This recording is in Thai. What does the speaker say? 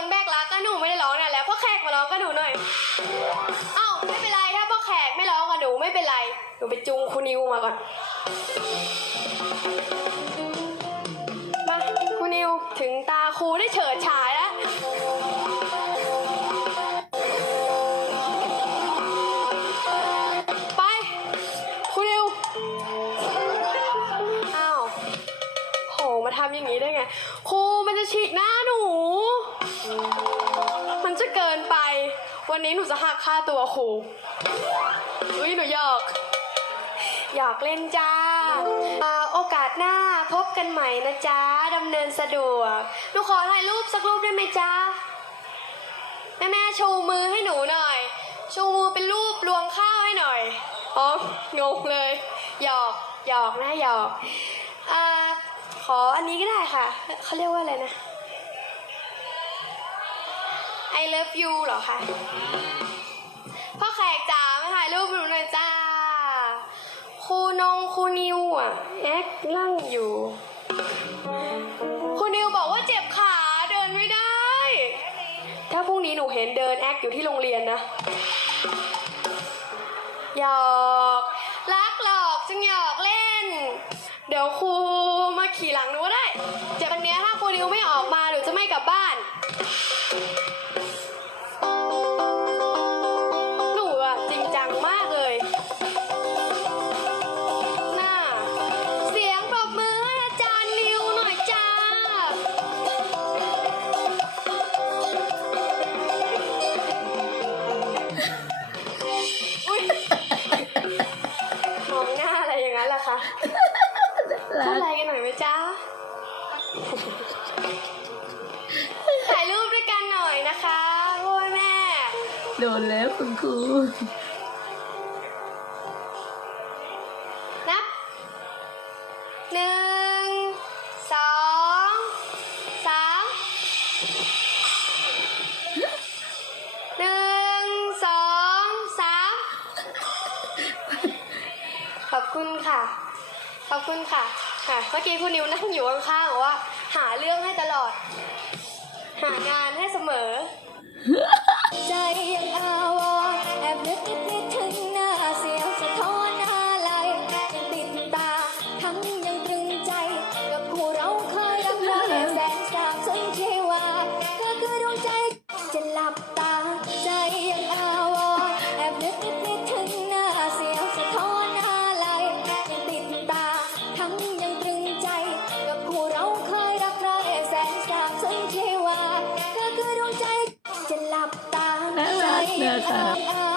คนแบกรักก็หนูไม่ได้ร้องนานแล้วพ่อแขกมาร้องกับหนูหน่อย เอ้าไม่เป็นไรถ้าพ่อแขกไม่ร้องกับหนูไม่เป็นไร หนูไปจูงคุณนิวมาก่อน มาคุณนิวถึงตาครูได้เฉิดฉายแล้วไปคุณนิวอ้าวโหมาทำอย่างนี้ได้ไงครูมันจะฉีกหน้าหนู มันจะเกินไป วันนี้หนูจะหักค่าตัวครูอุ้ยหนูหยอกหยอกเล่นจ้า โอกาสหน้าพบกันใหม่นะจ๊ะดำเนินสะดวก หนูขอถ่ายรูปสักรูปได้ไหมจ๊ะ แม่แม่ชูมือให้หนูหน่อย ชูมือเป็นรูปรวงข้าวให้หน่อย อ๋องงเลย หยอกหยอกนะหยอกอขออันนี้ก็ได้ค่ะ เขาเรียกว่าอะไรนะ I love you เหรอคะพ่อแขกจ๋ามาถ่ายรูปหนูหน่อยจ้าครูนงครูนิวอะแอคนั่งอยู่ครูนิวบอกว่าเจ็บขาเดินไม่ได้ ถ้าพรุ่งนี้หนูเห็นเดินแอคอยู่ที่โรงเรียนนะหยอกรักหลอกจึงหยอกเล่น เดี๋ยวครูมาขี่หลังหนูก็ได้เจ็บวันเนี้ยถ้าครูนิวไม่ออกมาหนูจะไม่กลับบ้าน งจังมากเลย น่า เสียงปรบมือให้อาจารย์นิวหน่อยจ้า อุ๊ยมองหน้าอะไรอย่างนั้นล่ะคะ พูดอะไรกันหน่อยไหมจ้าถ่ายรูปด้วยกันหน่อยนะคะโอ้ยแม่ โดนแล้วคุณครู ค่ะ ขอบคุณค่ะ ค่ะ เมื่อกี้คุณนิวนั่งอยู่ข้างๆบอกว่า หาเรื่องให้ตลอด หางานให้เสมอาใ